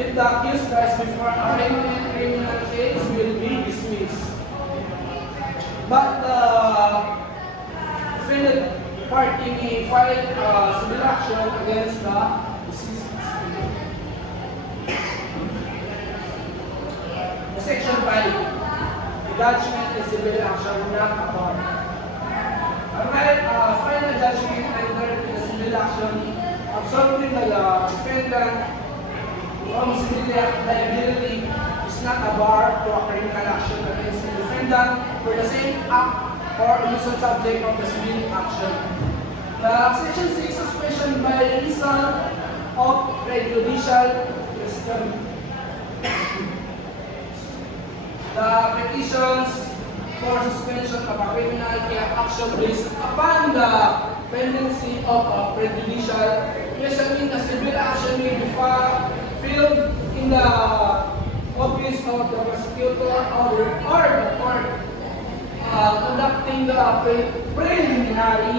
if the accused tries before a criminal case will be dismissed. But the defendant party may file civil action against the deceased. Section 5. Judgment is civil action, not a bar. Alright, final judgment rendered in the civil action absolving the defendant from civil liability is not a bar to a criminal action against the defendant for the same act or innocent subject of the civil action. The Section 6 suspension by reason of prejudicial question. The petitions for suspension of a criminal action based upon the pendency of a prejudicial question means a civil action may be filed in the office of the prosecutor or the court conducting the preliminary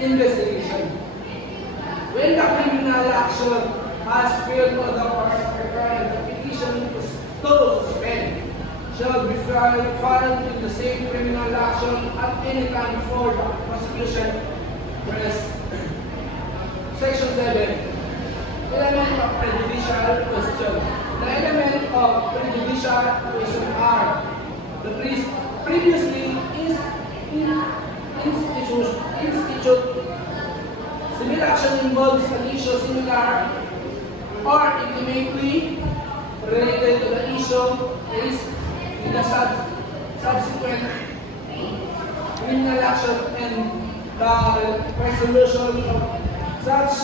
investigation. When the criminal action has failed to the court required, the petition to suspend shall be filed in the same criminal action at any time before the prosecution rests. Section 7. Element of prejudicial question. The element of prejudicial question are the previously institute civil action involves an issue similar or intimately related to the issue raised in the subsequent criminal action and the resolution of such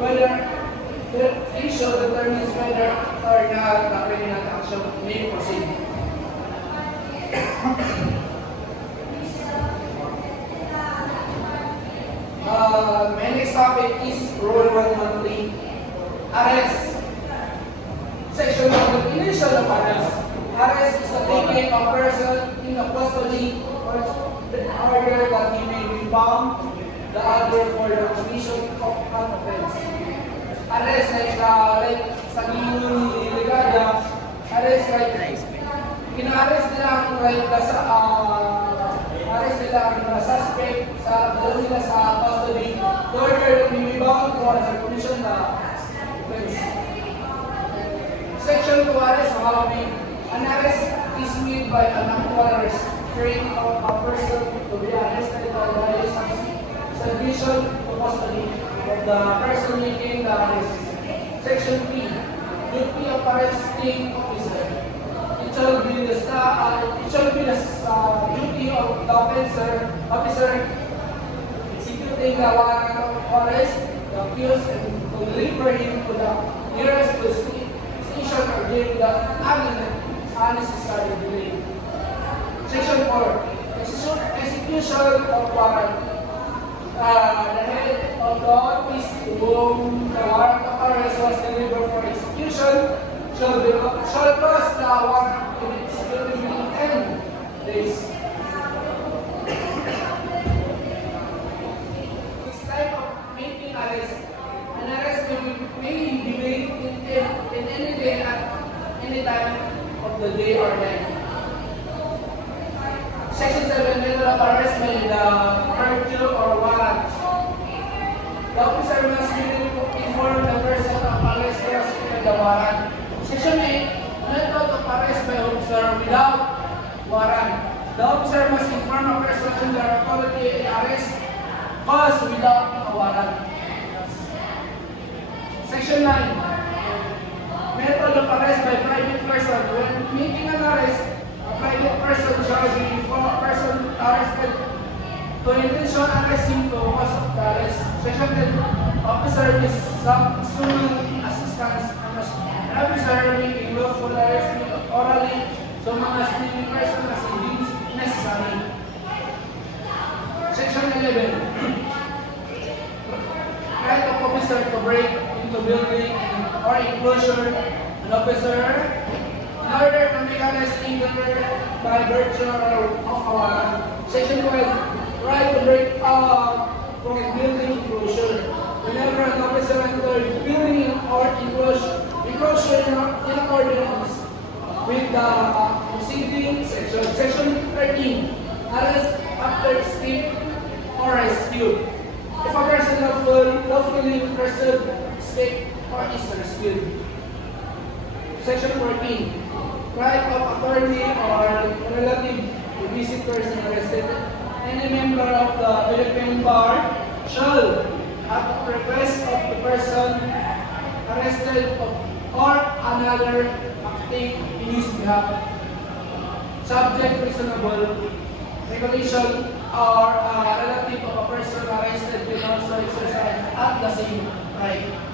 whether the issue determines whether or not the criminal action may proceed. My next topic is Rule 113, arrest. Section 1, definition of arrest. Arrest is the taking of person in a custody or order that he may be bound the other for the commission of an offense. Arrest like sa ni Ligada, arrest like ina-arrest nila arrest nila ang suspect sa dalawa nila sa custody to order that he may be bound for the commission of offense. Section 2, arrest of harming. An arrest is made by an actual restraint of a person to be arrested by the submission to custody of the person making the arrest. Section 3, duty of arresting officer. It shall be the duty of the officer executing the warrant of arrest, the accused, and to deliver him to the nearest station or jail without unnecessary delay. Section 4, execution of warrant. The head of the office to whom the warrant of arrest was delivered for execution shall cause the warrant to be executed within 10 days. This type of making arrest, an arrest may be made in any day at any time of the day or night. Section 7, method of arrest made the virtue or warrant. The officer must inform the person of arrest to execute the warrant. Section 8, method of arrest by officer without warrant. The officer must inform a person under authority in arrest cause without a warrant. Section 9, method of arrest by private person. When making an arrest, a private person shall be before a person arrested to intention arresting to cause of the arrest. Section 10, officer is assuming assistance. An officer making lawful arrest orally so long as the person as he deems necessary. Section 11, right of officer to break into building or enclosure. An officer in order to make arrest either by virtue of a warrant. Section 12, right to break from building enclosure. Whenever an officer enters building or proceed in accordance with the preceding section. Section 13, arrest after escape or rescue. If a person lawfully pursued, escape, or is rescued. Section 14, right of attorney or relative to visit person arrested. Any member of the Philippine Bar shall, at the request of the person arrested or another acting in his behalf, subject reasonable regulation or relative of a person arrested will also exercise at the same right.